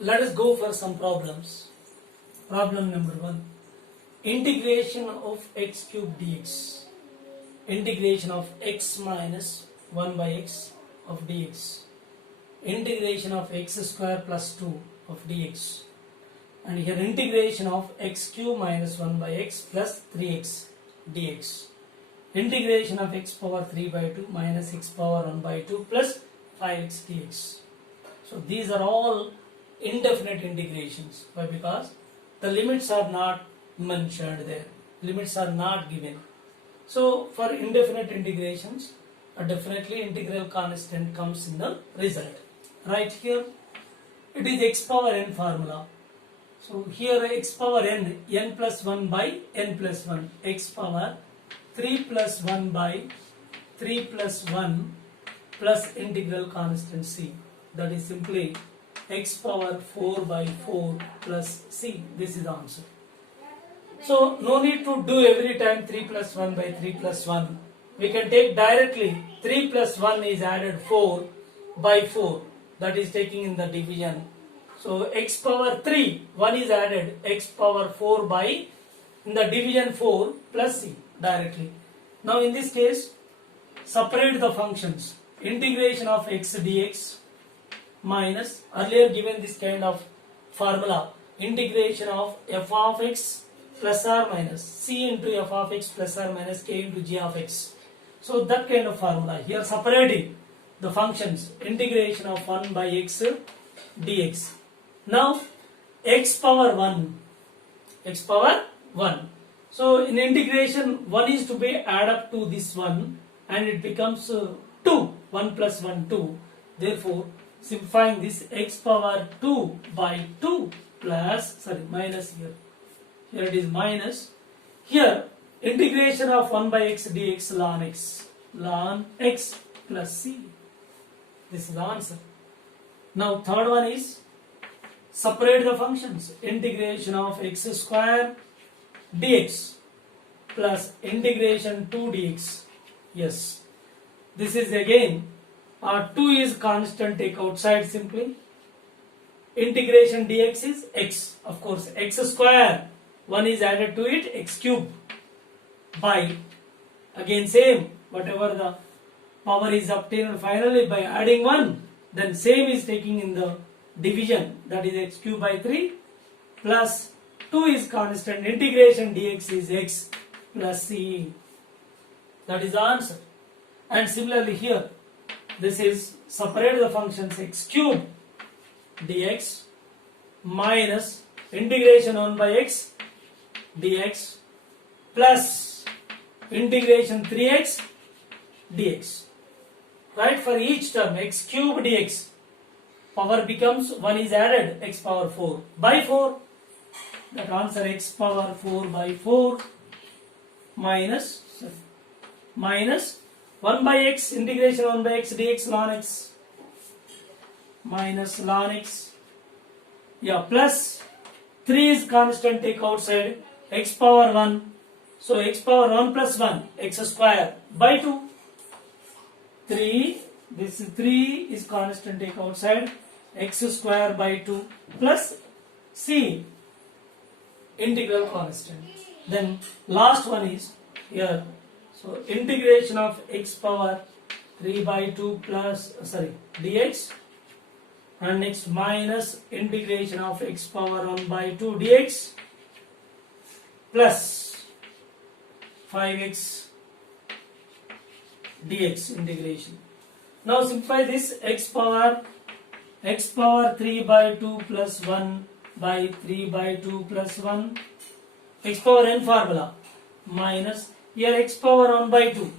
Let us go for some problems. Problem number 1. Integration of x cube dx. Integration of x minus 1 by x of dx. Integration of x square plus 2 of dx. And here integration of x cube minus 1 by x plus 3x dx. Integration of x power 3 by 2 minus x power 1 by 2 plus 5x dx. So these are all indefinite integrations. Why? Because the limits are not mentioned there. Limits are not given. So for indefinite integrations, definitely integral constant comes in the result. Right here, it is x power n formula. So here x power n, n plus 1 by n plus 1, x power 3 plus 1 by 3 plus 1 plus integral constant c. That is simply x power 4 by 4 plus c. This is the answer. So no need to do every time 3 plus 1 by 3 plus 1. We can take directly 3 plus 1 is added 4 by 4. That is taking in the division. So x power 3, 1 is added, x power 4 by, in the division 4 plus c directly. Now in this case, separate the functions. Integration of x dx minus, earlier given this kind of formula, integration of f of x plus or minus c into f of x plus or minus k into g of x. So that kind of formula. Here separating the functions, integration of 1 by x dx. Now x power 1, x power 1. So in integration, 1 is to be added up to this 1 and it becomes 2, 1 plus 1, 2. Therefore, simplifying this, x power 2 by 2 plus, minus here. Here it is minus. Here, integration of 1 by x dx ln x plus c. This is the answer. Now third one is, separate the functions. Integration of x square dx plus integration 2 dx. Yes. This is again, 2 is constant, take outside simply. Integration dx is x. Of course, x square, 1 is added to it, x cube by, again same, whatever the power is obtained finally by adding 1, then same is taking in the division, that is x cube by 3 plus 2 is constant, integration dx is x plus c. That is the answer. And similarly here, this is separate the functions x cube dx minus integration 1 by x dx plus integration 3x dx. Right, for each term x cube dx, power becomes 1 is added, x power 4 by 4. That answer x power 4 by 4 minus 1 by x, integration 1 by x dx ln x minus ln x, plus 3 is constant, take outside, x power 1, so x power 1 plus 1, x square by 2, 3, this 3 is constant, take outside, x square by 2 plus c, integral constant. Then last one is here, so integration of x power 3 by 2 plus, dx, and next minus integration of x power 1 by 2 dx plus 5x dx integration. Now simplify this, x power 3 by 2 plus 1 by 3 by 2 plus 1, x power n formula, minus, here x power 1 by 2,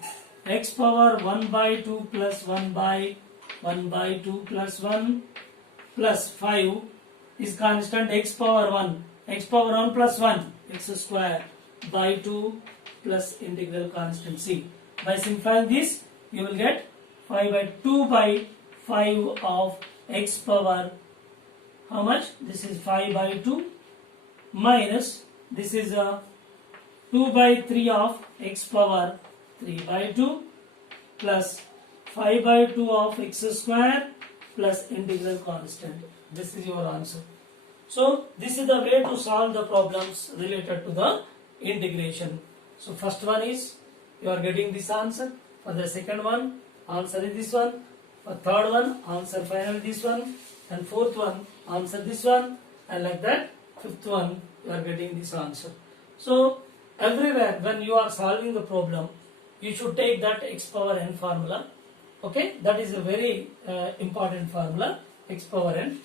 x power 1 by 2 plus 1 by 2 plus 1 plus 5 is constant, x power 1, x power 1 plus 1, x square by 2 plus integral constant c. By simplifying this, you will get 5 by 2 by 5 of x power, how much? This is 5 by 2 minus, this is 2 by 3 of x power 3 by 2 plus 5 by 2 of x square plus integral constant. This is your answer. So this is the way to solve the problems related to the integration. So first one is you are getting this answer. For the second one, answer is this one. For third one, answer finally this one. And fourth one, answer this one. And like that, fifth one, you are getting this answer. So everywhere when you are solving the problem, you should take that x power n formula. Okay, that is a very important formula, x power n.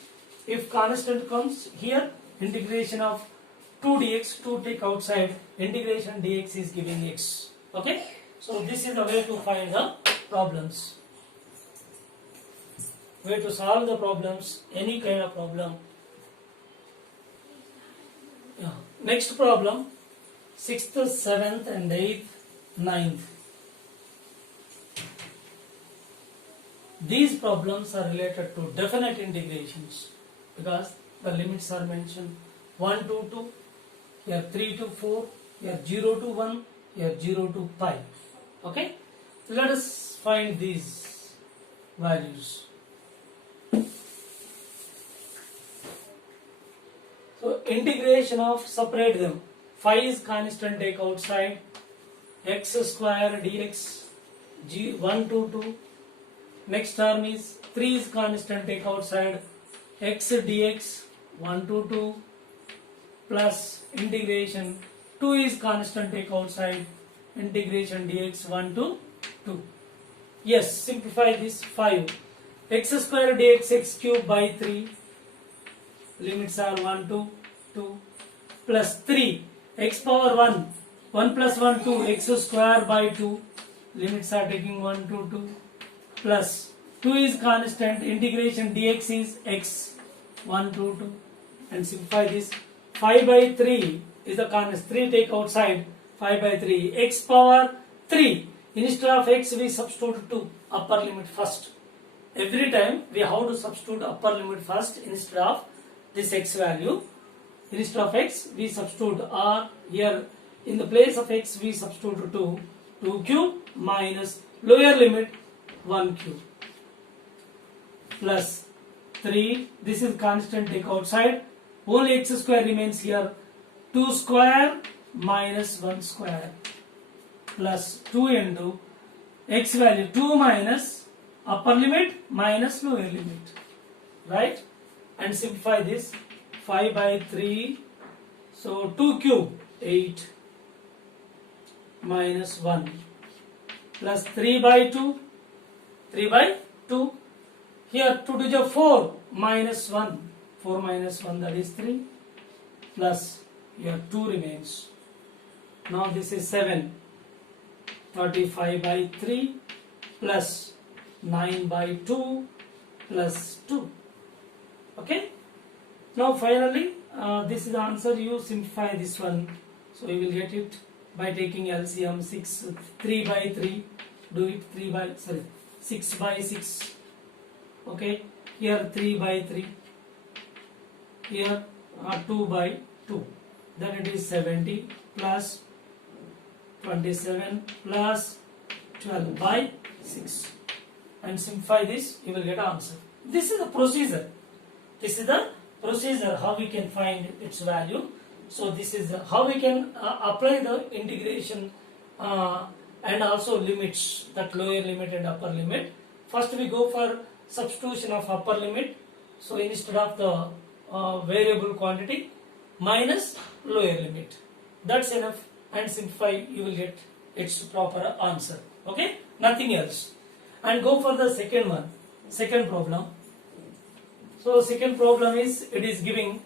If constant comes here, integration of 2 dx, 2 take outside, integration dx is giving x. Okay, so this is the way to find the problems. Way to solve the problems, any kind of problem. Yeah. Next problem, 6th, 7th and 8th, 9th. These problems are related to definite integrations because the limits are mentioned 1 to 2, here 3 to 4, here 0 to 1, here 0 to pi. Okay, let us find these values. So integration of, separate them. 5 is constant, take outside, x square dx, 1 to 2. Next term is 3 is constant, take outside, x dx 1 to 2 plus integration 2 is constant, take outside, integration dx 1 to 2. Yes, simplify this. 5 x square dx x cube by 3, limits are 1 to 2, plus 3 x power 1 plus 1 2 x square by 2, limits are taking 1 to 2, plus 2 is constant, integration dx is x 1 to 2, and simplify this. 5 by 3 is the constant, 3 take outside, 5 by 3 x power 3, instead of x we substitute 2, upper limit first. Every time we have to substitute upper limit first instead of this x value. Instead of x we substitute, or here in the place of x we substitute 2 cube minus lower limit 1 cube, plus 3, this is constant, take outside, only x square remains here, 2 square minus 1 square, plus 2 into x value 2 minus upper limit minus lower limit, right? And simplify this. 5 by 3, so 2 cube 8 minus 1, plus 3 by 2, 3 by 2, here 2 to the 4 minus 1, 4 minus 1, that is 3, plus here 2 remains. Now this is 7, 35 by 3 plus 9 by 2 plus 2. Okay. Now finally this is the answer. You simplify this one, so you will get it by taking LCM. 3 by 3, do it 6 by 6. Okay, here 3 by 3, here 2 by 2, then it is 70 plus 27 plus 12 by 6, and simplify this, you will get answer. This is the procedure. This is the procedure how we can find its value. So this is how we can apply the integration and also limits, that lower limit and upper limit. First we go for substitution of upper limit. So instead of the variable quantity, minus lower limit. That's enough, and simplify, you will get its proper answer. Okay, nothing else. And go for the second one, second problem. So second problem is, it is giving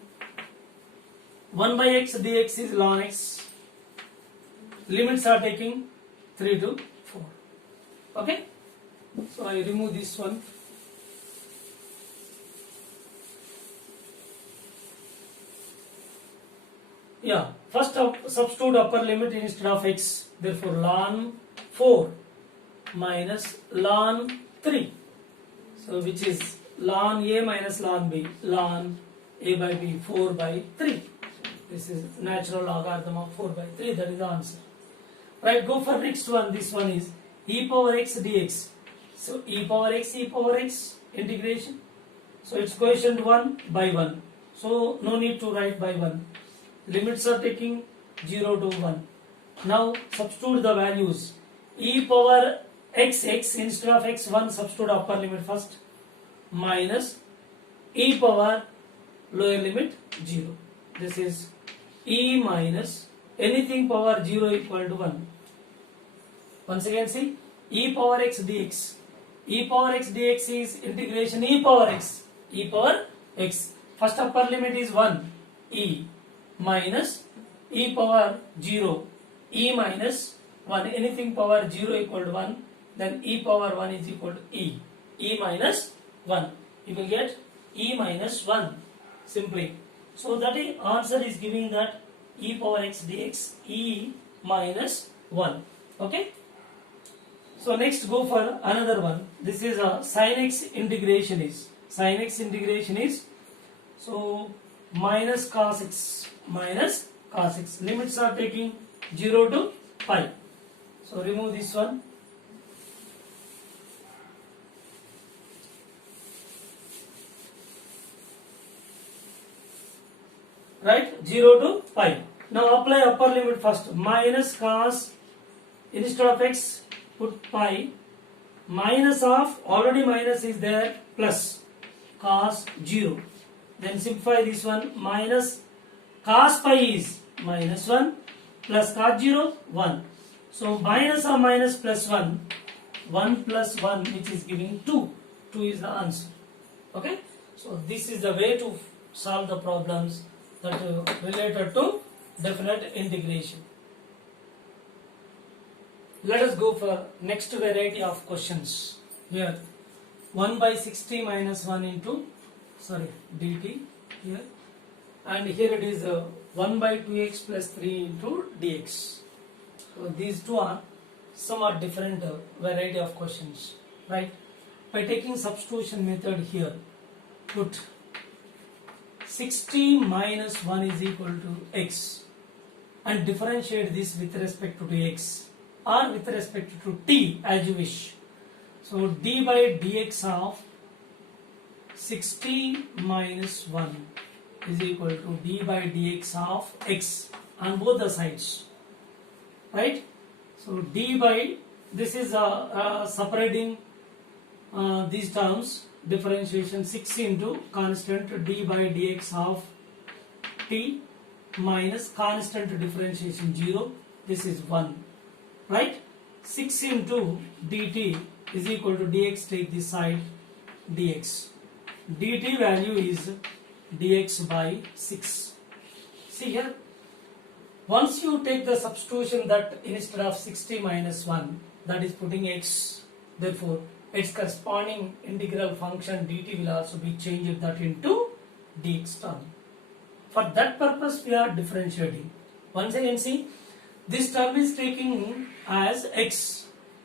1 by x dx is ln x, limits are taking 3 to 4. Okay, so I remove this one. Yeah, first substitute upper limit instead of x, therefore ln 4 minus ln 3, so which is ln a minus ln b, ln a by b, 4 by 3. This is natural logarithm of 4 by 3, that is the answer. Right, go for next one. This one is e power x dx. So e power x integration, So it's quotient 1 by 1. So no need to write by 1. Limits are taking 0 to 1. Now substitute the values. E power x instead of x1 substitute upper limit first, minus e power lower limit 0. This is e minus anything power 0 equal to 1. Once again see, e power x dx. E power x dx is integration e power x. E power x. First upper limit is 1. E minus e power 0. E minus 1. Anything power 0 equal to 1. Then e power 1 is equal to e. E minus 1. You will get e minus 1 simply. So that answer is giving that e power x dx e minus 1. Okay. So next go for another one. This is a sin x integration is. Sin x integration is so minus cos x. Limits are taking 0 to pi. So remove this one. Right, 0 to pi. Now apply upper limit first. Minus cos, instead of x put pi, minus of, already minus is there, plus cos 0. Then simplify this one. Minus cos pi is minus 1 plus cos 0 1. So minus or minus plus 1, 1 plus 1 which is giving 2. 2 is the answer. Okay. So this is the way to solve the problems that are related to definite integration. Let us go for next variety of questions. Here 1 by 60 minus 1 into dt here, and here it is 1 by 2x plus 3 into dx. So these two are somewhat different variety of questions, right? By taking substitution method here, put 60 minus 1 is equal to x and differentiate this with respect to x or with respect to t as you wish. So d by dx of 60 minus 1 is equal to d by dx of x on both the sides, right? So d by, this is separating these terms, differentiation 6 into constant d by dx of t minus constant differentiation 0, this is 1, right? 6 into dt is equal to dx, take this side, dx. dt value is dx by 6. See here, once you take the substitution that instead of 60 minus 1, that is putting x, therefore its corresponding integral function dt will also be changed that into dx term. For that purpose we are differentiating. Once again see, this term is taking as x.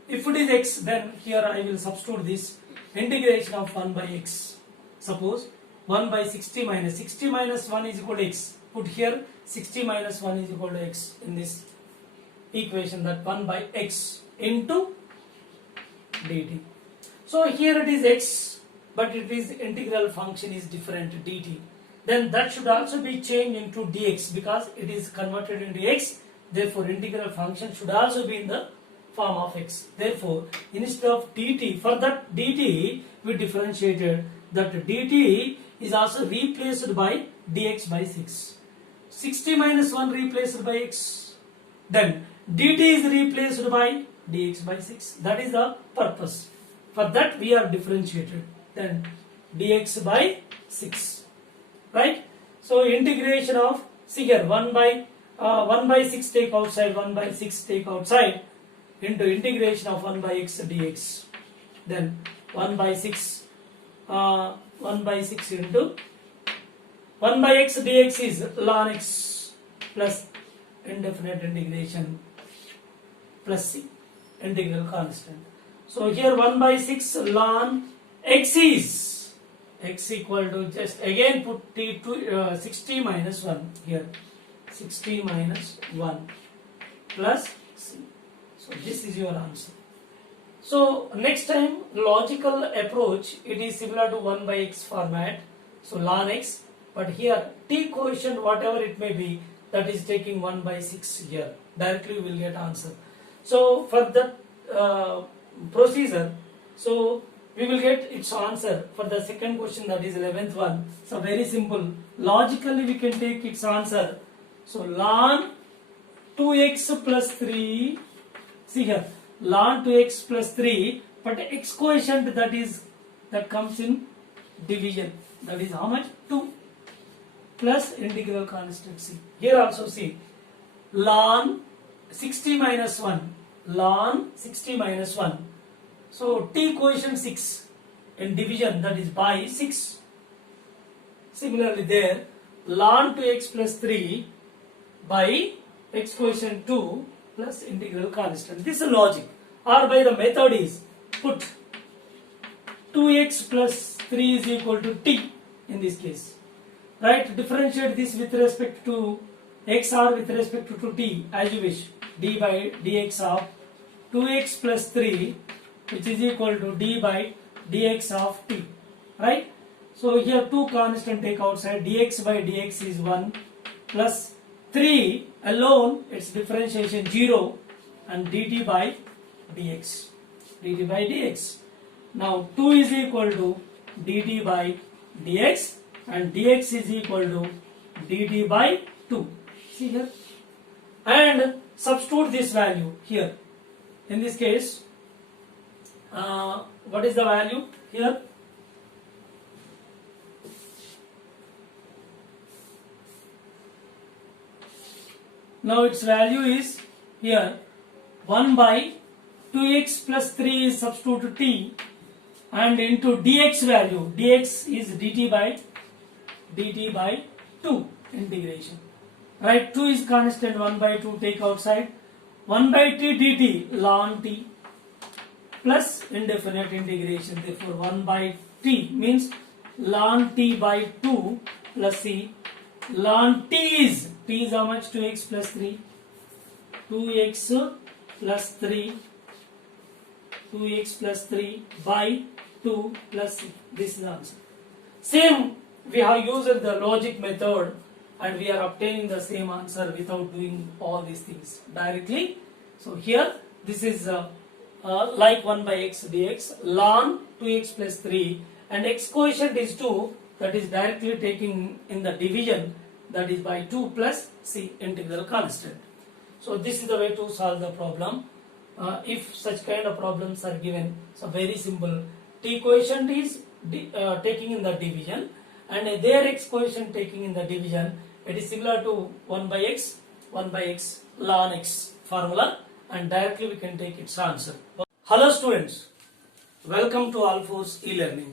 If it is x, then here I will substitute this integration of 1 by x. Suppose 1 by 60 minus 1 is equal to x. Put here 60 minus 1 is equal to x in this equation, that 1 by x into dt. So here it is x, but it is integral function is different dt. Then that should also be changed into dx because it is converted into x. Therefore integral function should also be in the form of x. Therefore instead of dt, for that dt we differentiated that dt is also replaced by dx by 6. 60 minus 1 replaced by x. Then dt is replaced by dx by 6. That is the purpose. For that we are differentiated. Then dx by 6. Right? So integration of, see here, 1 by 6 take outside, 1 by 6 take outside, into integration of 1 by x dx. Then 1 by 6 into 1 by x dx is ln x plus indefinite integration plus c, integral constant. So here 1 by 6 ln x is x equal to, just again put t to 60 minus 1 here, 60 minus 1 plus c. So this is your answer. So next time logical approach, it is similar to 1 by x format. So ln x, but here t coefficient whatever it may be, that is taking 1 by 6 here. Directly we will get answer. So for that procedure, so we will get its answer for the second question, that is 11th one. So very simple. Logically we can take its answer. So ln 2x plus 3, see here, ln 2x plus 3, but x coefficient that comes in division, that is how much? 2 plus integral constant. See here also, see ln 60 minus 1, ln 60 minus 1, so t coefficient 6 in division, that is by 6. Similarly there, ln 2x plus 3 by x coefficient 2 plus integral constant. This is logic, or by the method is put 2x plus 3 is equal to t in this case, right? Differentiate this with respect to x or with respect to t as you wish. D by dx of 2x plus 3, which is equal to d by dx of t, right? So here two constant take outside, dx by dx is 1 plus 3 alone, its differentiation 0, and dt by dx, dt by dx. Now 2 is equal to dt by dx and dx is equal to dt by 2. See here, and substitute this value here. In this case, what is the value here? Now its value is here 1 by 2x plus 3 is substitute t, and into dx value, dx is dt by 2 integration, right? 2 is constant, 1 by 2 take outside, 1 by t dt ln t plus indefinite integration, therefore 1 by t means ln t by 2 plus c, ln t is how much? 2x plus 3, 2x plus 3, 2x plus 3 by 2 plus c. This is the answer. Same, we have used the logic method and we are obtaining the same answer without doing all these things directly. So here this is like 1 by x dx ln 2x plus 3, and x coefficient is 2, that is directly taking in the division, that is by 2 plus c integral constant. So this is the way to solve the problem. If such kind of problems are given, so very simple. T coefficient is taking in the division, and their x coefficient taking in the division. It is similar to 1 by x ln x formula, and directly we can take its answer. Hello students, welcome to All Force e-learning.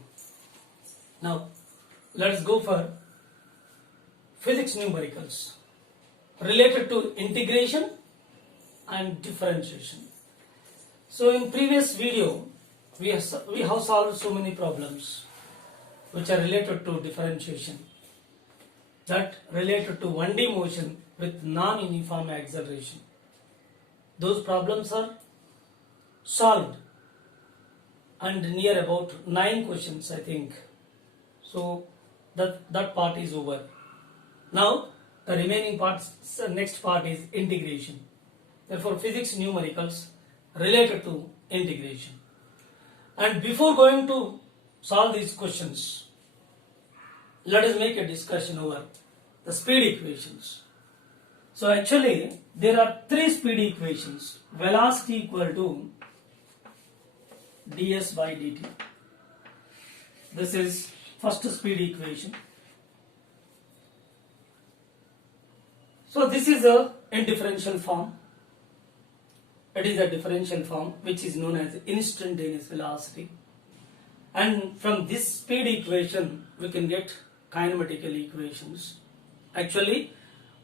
Now let's go for physics numericals related to integration and differentiation. So in previous video we have solved so many problems which are related to differentiation, that related to 1D motion with non-uniform acceleration. Those problems are solved, and near about 9 questions I think. So that part is over. Now the remaining parts, next part is integration. Therefore physics numericals related to integration. And before going to solve these questions, let us make a discussion over the speed equations. So actually there are 3 speed equations. Velocity equal to ds by dt. This is first speed equation. So this is in differential form. It is a differential form which is known as instantaneous velocity. And from this speed equation we can get kinematical equations. Actually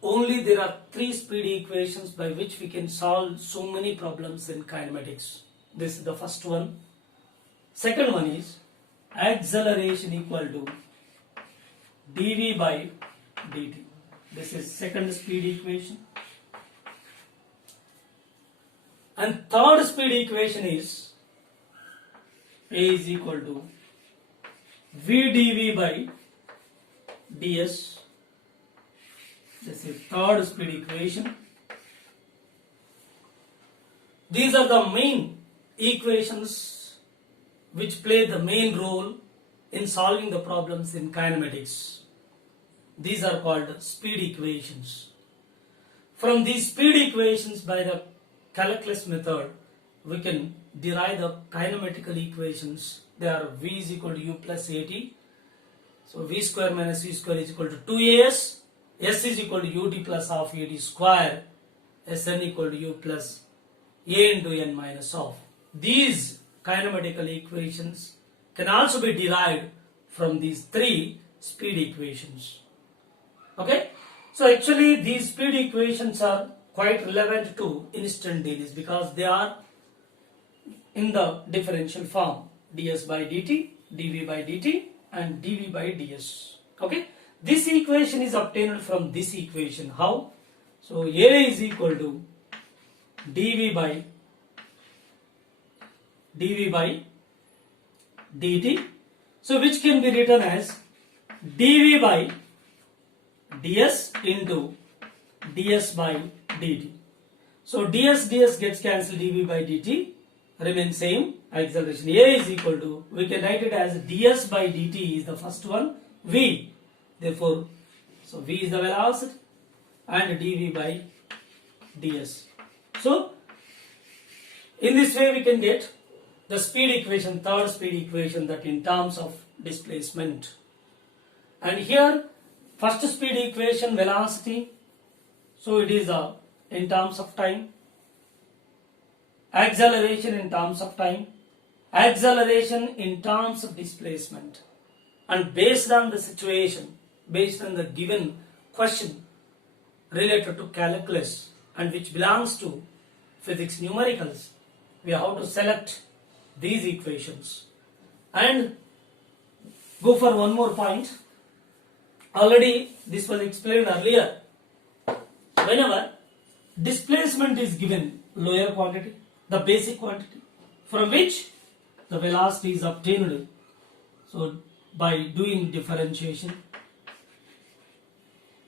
only there are 3 speed equations by which we can solve so many problems in kinematics. This is the first one. Second one is acceleration equal to dv by dt. This is second speed equation. And third speed equation is A is equal to V dV by ds. This is third speed equation. These are the main equations which play the main role in solving the problems in kinematics. These are called speed equations. From these speed equations, by the calculus method, we can derive the kinematical equations. They are V is equal to U plus AT. So V square minus U square is equal to 2AS. S is equal to UT plus half AT square. Sn equal to U plus A into N minus half. These kinematical equations can also be derived from these three speed equations. Okay? So actually these speed equations are quite relevant to instantaneous because they are in the differential form, ds by dt, dv by dt and dv by ds. Okay? This equation is obtained from this equation. How? So A is equal to dv by dt. So which can be written as dv by ds into ds by dt. So ds gets cancelled, dv by dt remains same. Acceleration A is equal to, we can write it as ds by dt is the first one, v. Therefore, so v is the velocity and dv by ds. So in this way we can get the speed equation, third speed equation, that in terms of displacement. And here first speed equation, velocity, so it is in terms of time. Acceleration in terms of time, acceleration in terms of displacement. And based on the situation, based on the given question related to calculus and which belongs to physics numericals, we have to select these equations. And go for one more point. Already this was explained earlier. Whenever displacement is given, lower quantity, the basic quantity, from which the velocity is obtained, so by doing differentiation.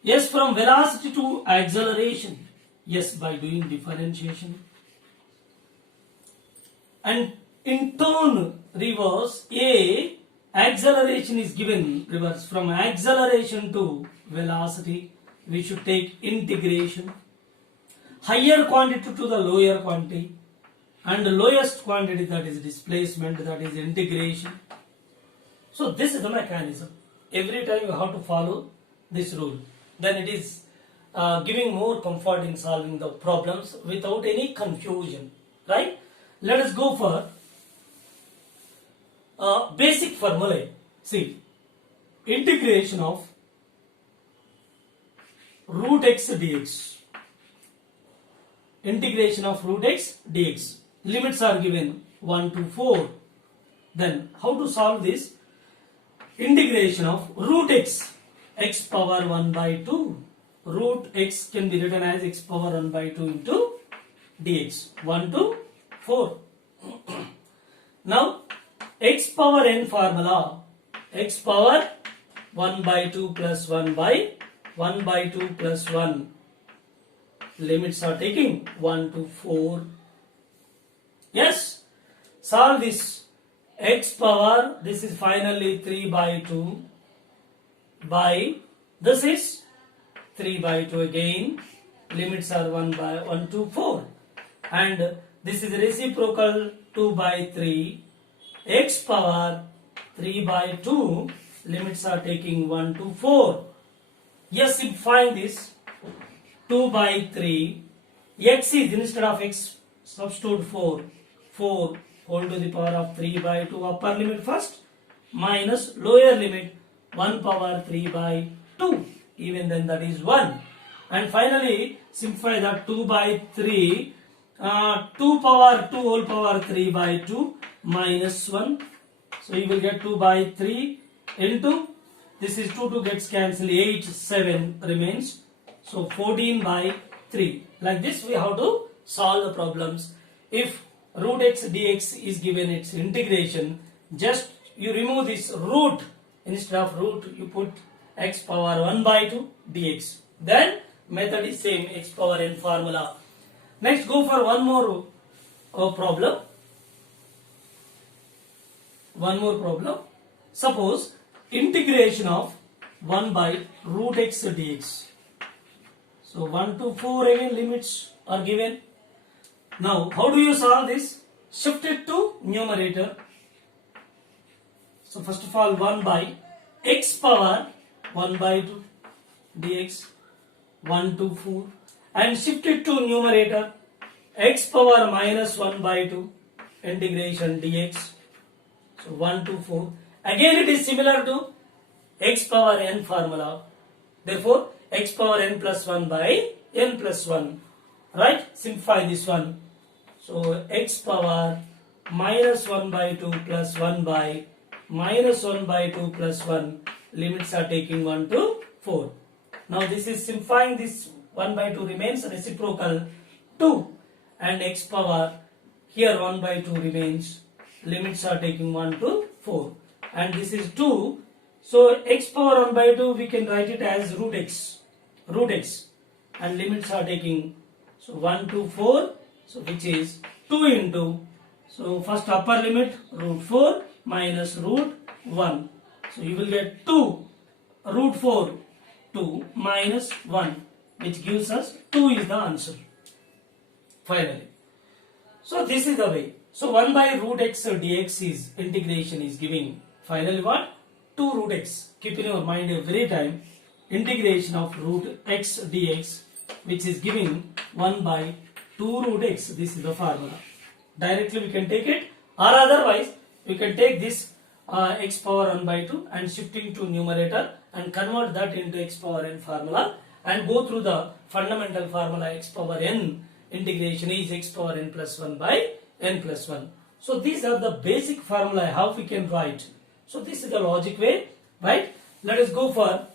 Yes, from velocity to acceleration, yes, by doing differentiation. And in turn reverse, A, acceleration is given reverse, from acceleration to velocity we should take integration. Higher quantity to the lower quantity, and the lowest quantity, that is displacement, that is integration. So this is the mechanism. Every time you have to follow this rule. Then it is giving more comfort in solving the problems without any confusion. Right? Let us go for basic formulae. See, integration of root x dx. Integration of root x dx. Limits are given 1 to 4. Then how to solve this? Integration of root x, x power 1 by 2. Root x can be written as x power 1 by 2 into dx. 1 to 4. Now x power n formula, x power 1 by 2 plus 1 by 2 plus 1. Limits are taking 1 to 4. Yes, solve this. X power, this is finally 3 by 2 by, this is 3 by 2 again. Limits are 1 by 1 to 4. And this is reciprocal 2 by 3. X power 3 by 2. Limits are taking 1 to 4. Yes, simplify this. 2 by 3. X is, instead of x, substitute 4. 4 whole to the power of 3 by 2, upper limit first, minus lower limit 1 power 3 by 2. Even then that is 1. And finally simplify that 2 by 3. 2 power 2 whole power 3 by 2 minus 1. So you will get 2 by 3 into, this is 2 gets cancelled, 8, 7 remains. So 14 by 3. Like this we have to solve the problems. If root x dx is given its integration, just you remove this root. Instead of root, you put x power 1 by 2 dx. Then method is same, x power n formula. Next, go for one more problem. One more problem. Suppose integration of 1 by root x dx. So 1 to 4 again limits are given. Now how do you solve this? Shift it to numerator. So first of all 1 by x power 1 by 2 dx 1 to 4 and shift it to numerator x power minus 1 by 2 integration dx. So 1 to 4. Again it is similar to x power n formula. Therefore x power n plus 1 by n plus 1. Right? Simplify this one. So x power minus 1 by 2 plus 1 by minus 1 by 2 plus 1. Limits are taking 1 to 4. Now this is simplifying, this 1 by 2 remains reciprocal 2 and x power here 1 by 2 remains. Limits are taking 1 to 4 and this is 2. So x power 1 by 2 we can write it as root x and limits are taking so 1 to 4, so which is 2 into, so first upper limit root 4 minus root 1. So you will get 2 root 4 2 minus 1 which gives us 2 is the answer finally. So this is the way. So 1 by root x dx is integration is giving finally what? 2 root x. Keep in your mind every time integration of root x dx which is giving 1 by 2 root x. This is the formula. Directly we can take it or otherwise we can take this x power 1 by 2 and shifting to numerator and convert that into x power n formula and go through the fundamental formula x power n integration is x power n plus 1 by n plus 1. So these are the basic formula how we can write. So this is the logic way, right? Let us go for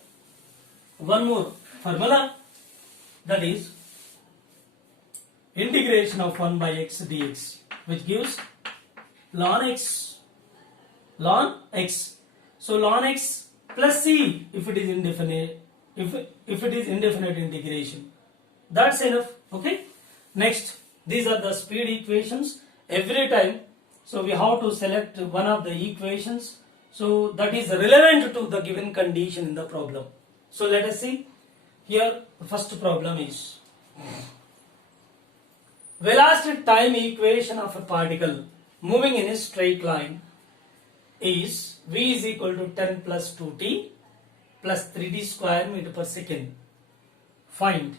one more formula, that is integration of 1 by x dx which gives ln x. So ln x plus c if it is indefinite, if it is indefinite integration. That's enough. Okay. Next, these are the speed equations. Every time, so we have to select one of the equations so that is relevant to the given condition in the problem. So let us see. Here the first problem is velocity time equation of a particle moving in a straight line is v is equal to 10 plus 2t plus 3t square meter per second. Find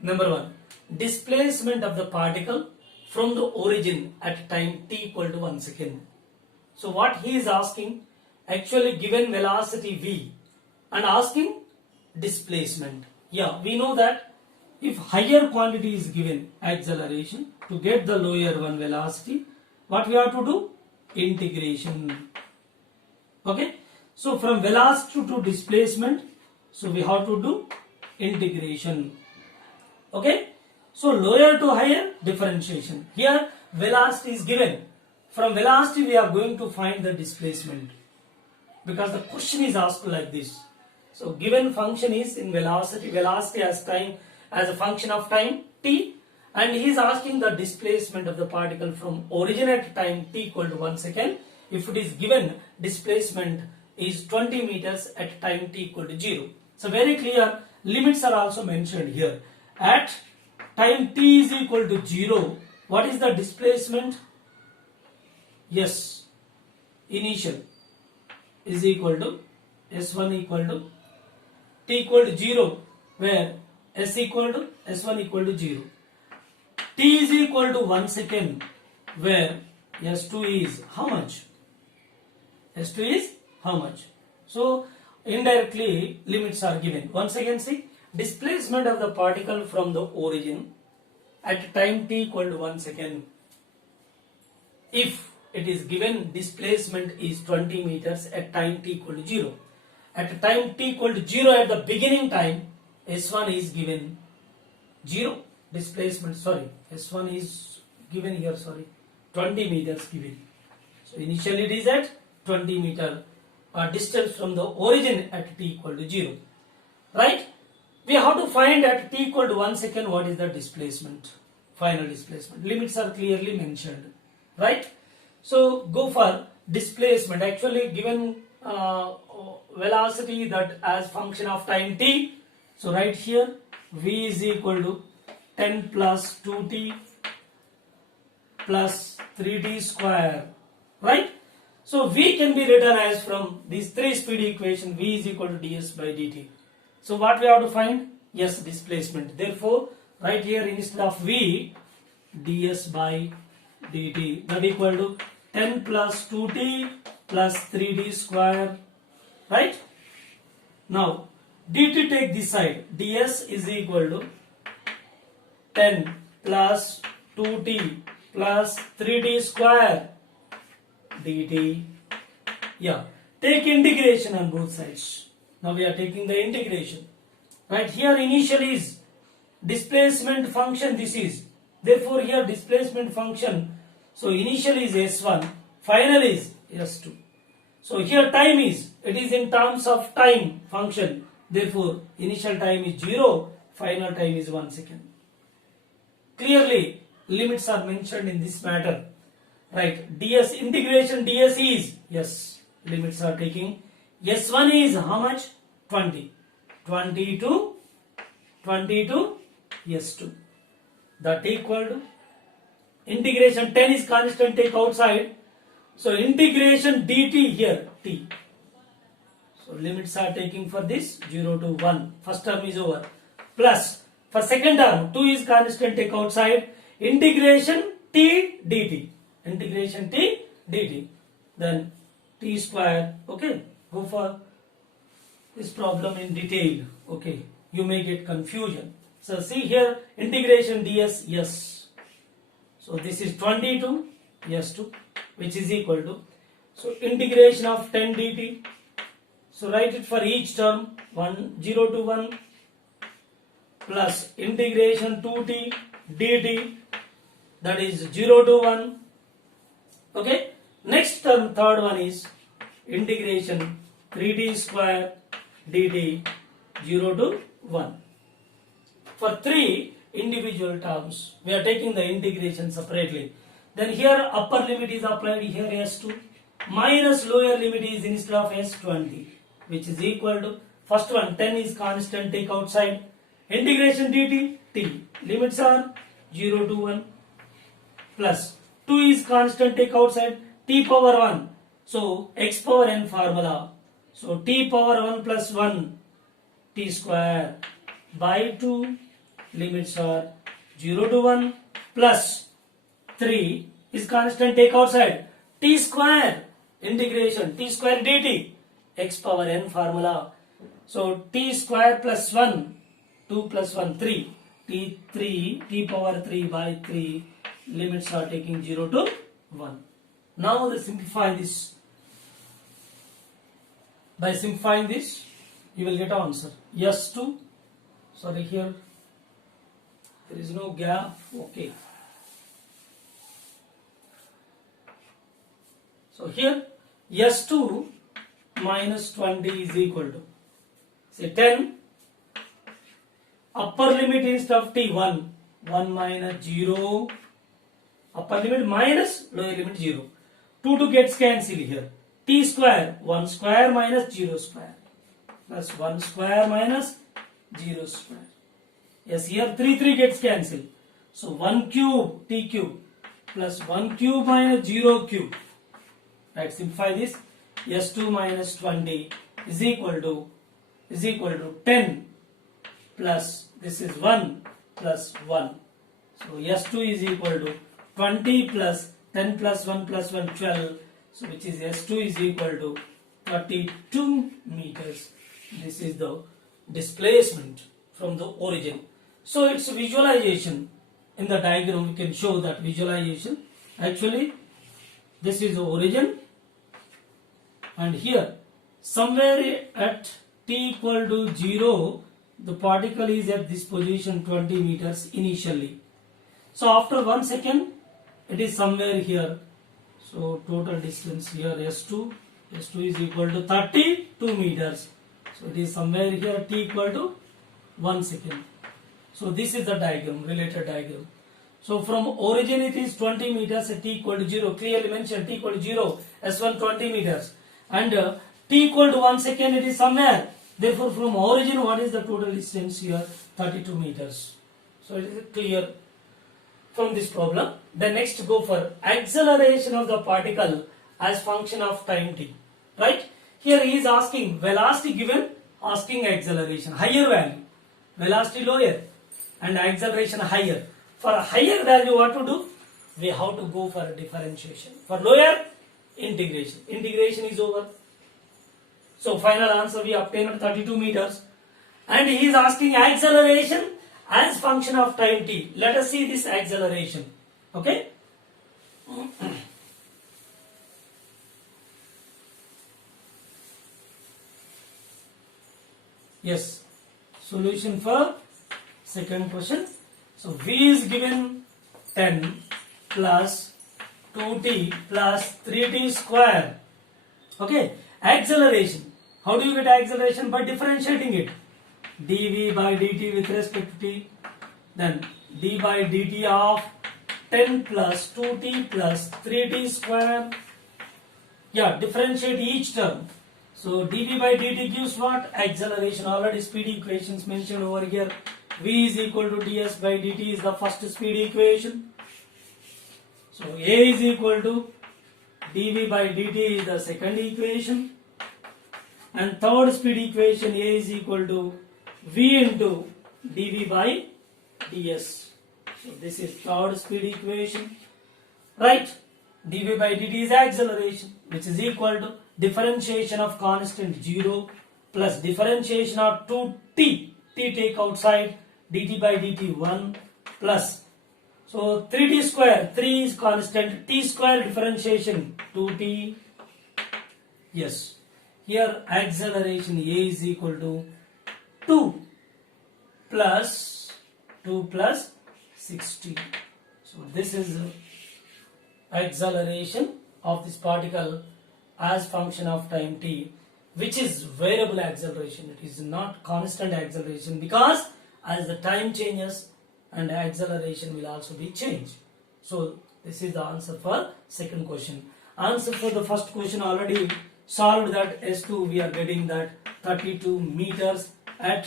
number 1 displacement of the particle from the origin at time t equal to 1 second. So what he is asking, actually given velocity v and asking displacement. Yeah, we know that if higher quantity is given acceleration, to get the lower one velocity, what we have to do? Integration. Okay, so from velocity to displacement, so we have to do integration. Okay, so lower to higher differentiation. Here velocity is given. From velocity we are going to find the displacement because the question is asked like this. So given function is in velocity as time as a function of time t, and he is asking the displacement of the particle from origin at time t equal to 1 second. If it is given displacement is 20 meters at time t equal to 0. So very clear, limits are also mentioned here. At time t is equal to 0, what is the displacement? Yes, initial is equal to s1 equal to t equal to 0, where s equal to s1 equal to 0. T is equal to 1 second, where s2 is how much? S2 is how much? So indirectly limits are given. Once again see, displacement of the particle from the origin at time t equal to 1 second. If it is given displacement is 20 meters at time t equal to 0. At time t equal to 0 at the beginning time, S1 is given 0 displacement, S1 is given here, 20 meters given. So initially it is at 20 meter distance from the origin at t equal to 0. Right? We have to find at t equal to 1 second what is the displacement, final displacement. Limits are clearly mentioned. Right? So go for displacement. Actually given velocity that as function of time t. So right here v is equal to 10 plus 2t plus 3t square. Right? So v can be written as from these three speed equation, v is equal to ds by dt. So what we have to find? Yes, displacement. Therefore right here instead of v, ds by dt, that equal to 10 plus 2t plus 3t square. Right? Now dt take this side, ds is equal to 10 plus 2t plus 3t square dt. Yeah, take integration on both sides. Now we are taking the integration. Right here initial is displacement function, this is. Therefore here displacement function, so initial is s1, final is s2. So here time is, it is in terms of time function. Therefore initial time is 0, final time is 1 second. Clearly limits are mentioned in this matter. Right, ds integration ds is, yes, limits are taking. S1 is how much? 20. 20 to S2. That equal to integration 10 is constant, take outside. So integration dt here t. So limits are taking for this 0 to 1. First term is over. Plus for second term 2 is constant, take outside. Integration t dt. Integration t dt. Then t square. Okay. Go for this problem in detail. Okay. You may get confusion. So see here integration ds, yes. So this is 20 to s2, which is equal to, so integration of 10 dt. So write it for each term 0 to 1 plus integration 2t dt, that is 0 to 1. Okay. Next term, third one is integration 3t square dt 0 to 1. For three individual terms, we are taking the integration separately. Then here upper limit is applied, here s2 minus lower limit is instead of s20, which is equal to, first one 10 is constant, take outside. Integration dt t, limits are 0 to 1 plus 2 is constant, take outside, t power 1. So x power n formula. So t power 1 plus 1 t square by 2, limits are 0 to 1 plus 3 is constant, take outside, t square integration t square dt, x power n formula. So t square plus 1, 2 plus 1 3, t power 3 by 3, limits are taking 0 to 1. Now let's simplify this. By simplifying this, you will get answer. S2, sorry here, there is no gap, okay. So here, S2 minus 20 is equal to, say 10, upper limit instead of t 1, 1 minus 0, upper limit minus lower limit 0. 2 gets cancelled here. T square, 1 square minus 0 square plus 1 square minus 0 square. Yes, here 3 gets cancelled. So 1 cube t cube plus 1 cube minus 0 cube. Right, simplify this. S2 minus 20 is equal to 10 plus this is 1 plus 1. So S2 is equal to 20 plus 10 plus 1 plus 1, 12. So which is S2 is equal to 32 meters. This is the displacement from the origin. So it's visualization. In the diagram we can show that visualization. Actually this is the origin, and here somewhere at t equal to 0 the particle is at this position 20 meters initially. So after 1 second it is somewhere here. So total distance here S2 S2 is equal to 32 meters. So it is somewhere here t equal to 1 second. So this is the diagram, related diagram. So from origin it is 20 meters at t equal to 0. Clearly mentioned t equal to 0, S1 20 meters. And t equal to 1 second it is somewhere. Therefore from origin what is the total distance here? 32 meters. So it is clear from this problem. Then next go for acceleration of the particle as function of time t. Right? Here he is asking velocity given, asking acceleration. Higher value. Velocity lower and acceleration higher. For a higher value what to do? We have to go for differentiation. For lower, integration. Integration is over. So final answer we obtained 32 meters. And he is asking acceleration as function of time t. Let us see this acceleration. Okay? Yes. Solution for second question. So V is given 10 plus 2t plus 3t square. Okay. Acceleration. How do you get acceleration? By differentiating it. dv by dt with respect to t. Then d by dt of 10 plus 2t plus 3t square. Yeah, differentiate each term. So dv by dt gives what? Acceleration. Already speed equations mentioned over here. V is equal to ds by dt is the first speed equation. So A is equal to dv by dt is the second equation. And third speed equation A is equal to V into dv by ds. So this is third speed equation. Right? dv by dt is acceleration, which is equal to differentiation of constant 0 plus differentiation of 2t. T take outside. dt by dt 1 plus. So 3t square. 3 is constant. T square differentiation 2t. Yes. Here acceleration A is equal to 2 plus 60. So this is acceleration of this particle as function of time t, which is variable acceleration. It is not constant acceleration because as the time changes and acceleration will also be changed. So this is the answer for second question. Answer for the first question already solved, that S2 we are getting that 32 meters at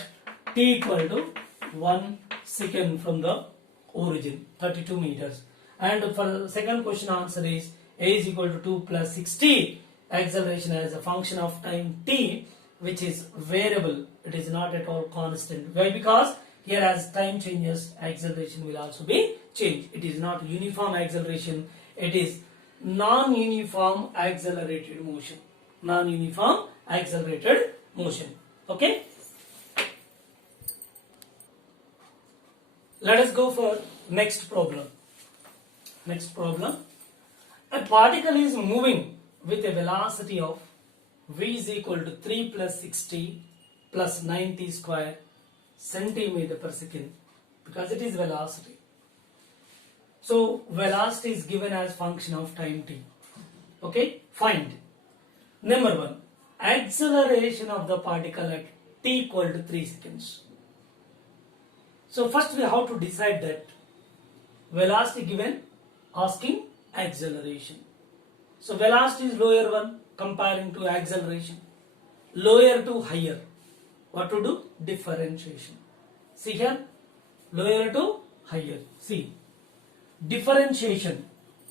t equal to 1 second from the origin, 32 meters. And for the second question answer is A is equal to 2 plus 60. Acceleration as a function of time t, which is variable. It is not at all constant. Why? Because here as time changes, acceleration will also be changed. It is not uniform acceleration. It is non-uniform accelerated motion. Non-uniform accelerated motion. Okay? Let us go for next problem. Next problem. A particle is moving with a velocity of v is equal to 3 plus 60 plus 90 square centimeter per second, because it is velocity. So velocity is given as function of time t. Okay, find number 1, acceleration of the particle at t equal to 3 seconds. So first we have to decide that velocity given, asking acceleration. So velocity is lower one comparing to acceleration. Lower to higher. What to do? Differentiation. See here, lower to higher. See, differentiation.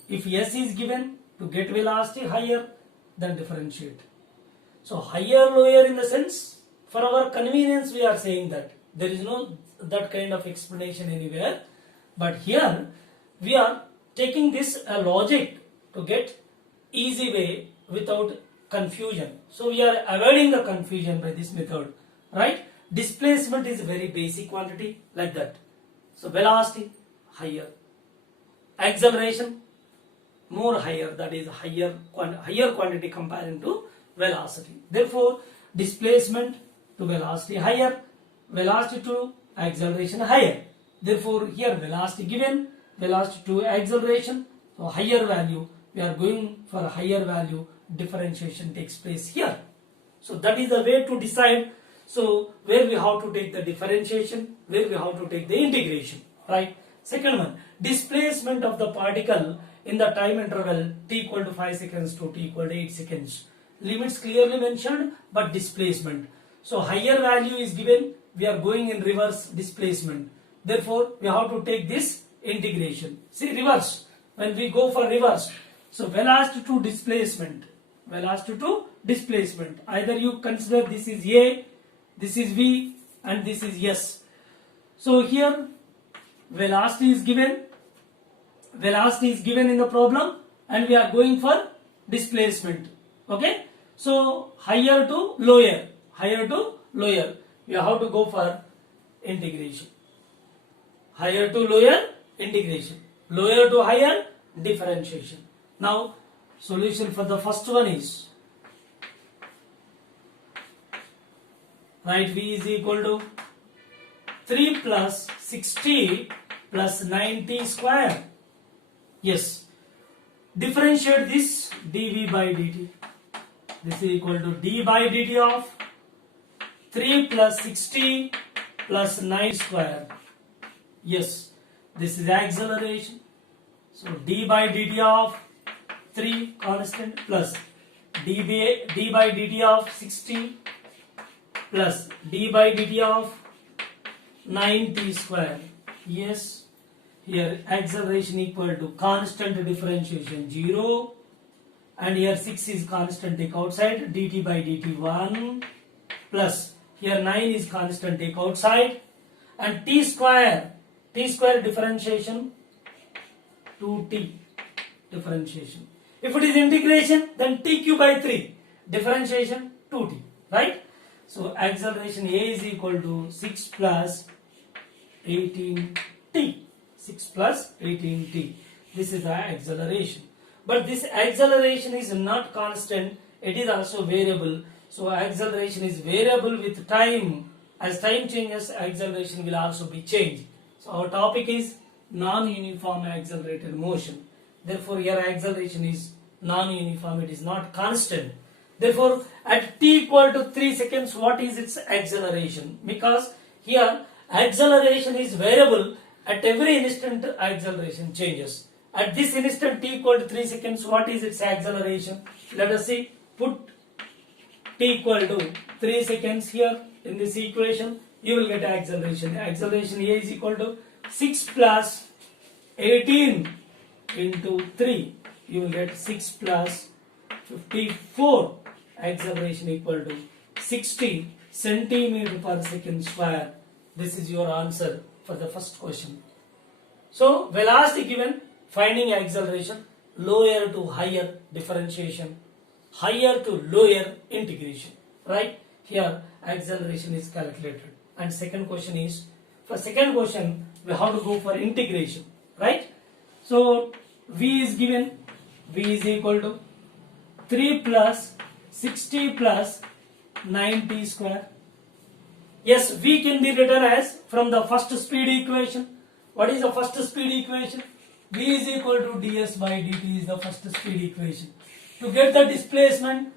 If S is given, to get velocity higher, then differentiate. So higher, lower in the sense, for our convenience we are saying that. There is no that kind of explanation anywhere. But here we are taking this logic to get easy way without confusion. So we are avoiding the confusion by this method. Right? Displacement is a very basic quantity like that. So velocity higher. Acceleration more higher, that is higher quantity comparing to velocity. Therefore displacement to velocity higher, velocity to acceleration higher. Therefore here velocity given, velocity to acceleration, so higher value, we are going for a higher value, differentiation takes place here. So that is the way to decide. So where we have to take the differentiation, where we have to take the integration, right? Second one, displacement of the particle in the time interval t equal to 5 seconds to t equal to 8 seconds. Limits clearly mentioned, but displacement. So higher value is given, we are going in reverse displacement. Therefore, we have to take this integration. See, reverse. When we go for reverse, so velocity to displacement. Velocity to displacement. Either you consider this is A, this is V, and this is S. So here, velocity is given. Velocity is given in the problem, and we are going for displacement. Okay. So higher to lower. Higher to lower. We have to go for integration. Higher to lower, integration. Lower to higher, differentiation. Now, solution for the first one is, right, V is equal to 3 plus 60 plus 90 square. Yes. Differentiate this dV by dt. This is equal to d by dt of 3 plus 60 plus 9 square. Yes, this is acceleration. So d by dt of 3 constant plus d by dt of 60 plus d by dt of 90 square. Yes, here acceleration equal to constant differentiation 0, and here 6 is constant, take outside, dt by dt 1 plus here 9 is constant, take outside, and t square differentiation 2t differentiation. If it is integration, then t cube by 3 differentiation 2t, right? So acceleration A is equal to 6 plus 18t. 6 plus 18t. This is the acceleration. But this acceleration is not constant, it is also variable. So acceleration is variable with time. As time changes, acceleration will also be changed. So our topic is non-uniform accelerated motion. Therefore, here acceleration is non-uniform, it is not constant. Therefore, at t equal to 3 seconds, what is its acceleration? Because here acceleration is variable, at every instant acceleration changes. At this instant t equal to 3 seconds, what is its acceleration? Let us see. Put t equal to 3 seconds here in this equation, you will get acceleration. Acceleration A is equal to 6 plus 18 into 3. You will get 6 plus 54. Acceleration equal to 60 centimeter per second square. This is your answer for the first question. So velocity given, finding acceleration, lower to higher differentiation, higher to lower integration, right? Here acceleration is calculated. And second question is, for second question we have to go for integration, right? So V is given, V is equal to 3 plus 60 plus 90 square. Yes, V can be written as from the first speed equation. What is the first speed equation? V is equal to ds by dt is the first speed equation. To get the displacement,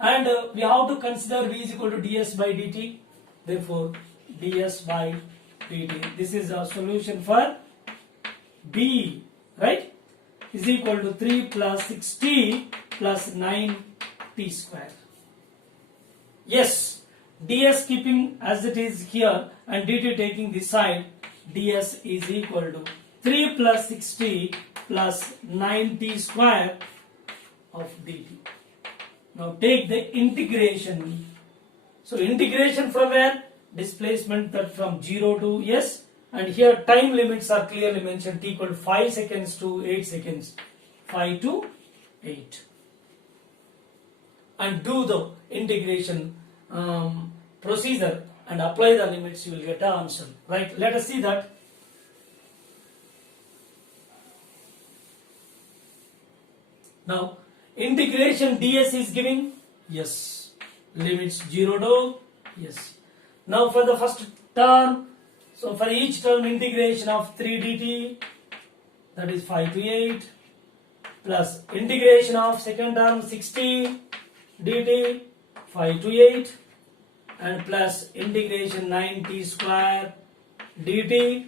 and we have to consider V is equal to ds by dt. Therefore, ds by dt. This is a solution for B, right? Is equal to 3 plus 60 plus 9t square. Yes, ds keeping as it is here and dt taking this side, ds is equal to 3 plus 60 plus 9t square of dt. Now take the integration. So integration from where? Displacement that from 0 to s, and here time limits are clearly mentioned, t equal to 5 seconds to 8 seconds. 5 to 8. And do the integration procedure and apply the limits, you will get an answer, right? Let us see that. Now integration ds is giving, yes, limits 0 to, yes. Now for the first term, so for each term integration of 3 dt, that is 5 to 8, plus integration of second term 60 dt 5 to 8 and plus integration 9t square dt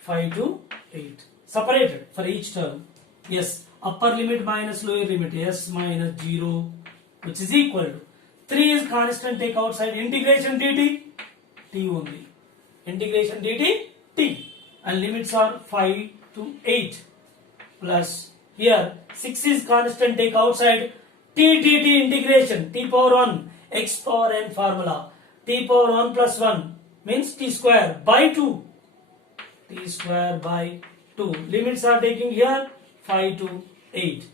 5 to 8. Separated for each term. Yes, upper limit minus lower limit s minus 0 which is equal to 3 is constant, take outside integration dt t only. Integration dt t and limits are 5 to 8 plus here 6 is constant, take outside t dt integration t power 1 x power n formula t power 1 plus 1 means t square by 2 t square by 2 limits are taking here 5 to 8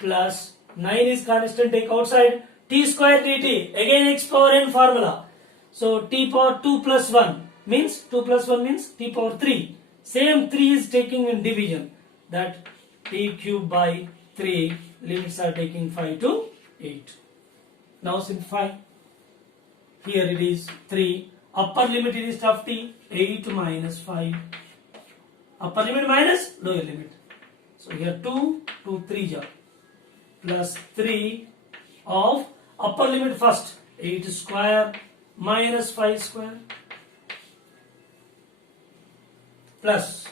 plus 9 is constant, take outside t square dt again x power n formula, so t power 2 plus 1 means 2 plus 1 means t power 3, same 3 is taking in division, that t cube by 3 limits are taking 5 to 8. Now simplify. Here it is 3, upper limit is of t 8 minus 5, upper limit minus lower limit, so here 2 to 3 jar plus 3 of upper limit first 8 square minus 5 square plus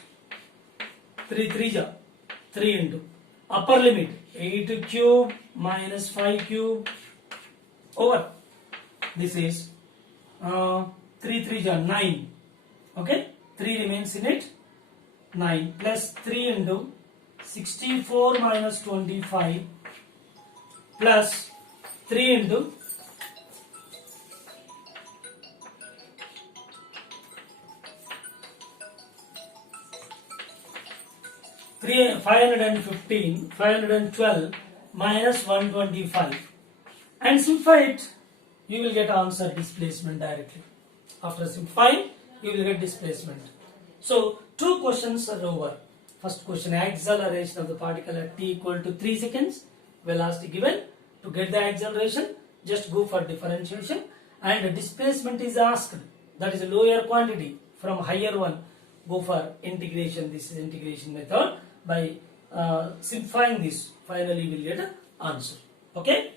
3 3 jar 3 into upper limit 8 cube minus 5 cube over this is 3 3 jar 9, okay, 3 remains in it 9 plus 3 into 64 minus 25 plus 3 into 515 512 minus 125 and simplify it, you will get answer displacement directly. After simplifying you will get displacement. So two questions are over. First question, acceleration of the particle at t equal to 3 seconds, velocity given. To get the acceleration just go for differentiation, and displacement is asked, that is a lower quantity from higher one, go for integration. This is integration method. By simplifying this finally you will get an answer. Okay.